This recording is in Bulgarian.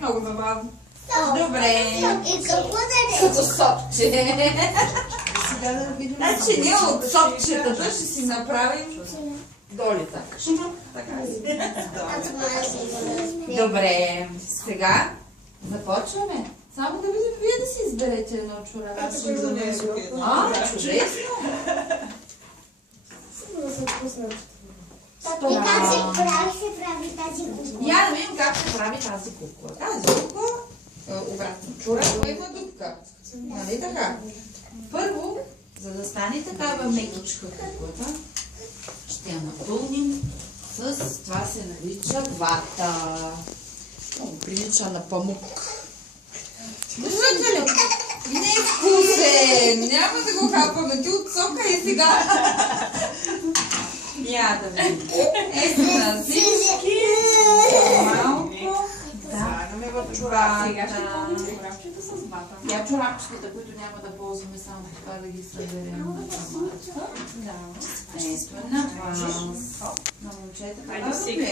Много забавно. Добре. И какво да Като сопче. Сега да видим. Значи ние от сопчетата ще си направим доли така. Така си. Добре. Сега започваме. Само да видим вие да си изберете едно чорапче. Аз ще за нея. Чудесно. Сигурно се вкуснат. И как се прави тази кукла? Я да видим как се прави тази кукла. Тази кукла, обратно, чорапа има дупка. Нали така? Първо, за да стане такава мекичка куклата, ще я напълним с, това се нарича вата. Много прилича на памук. Виждате ли? Не е вкусен! Няма да го хапаме. Ти от сока и сега. Я да видим. Ето на зимски. Малко. Слагаме в чорапата. Сега ще пълним чорапчета с вата. Я чорапчетата, които няма да ползваме, само така да ги съберем на камата. Да. Ето на вас. На момчета. Айде сега.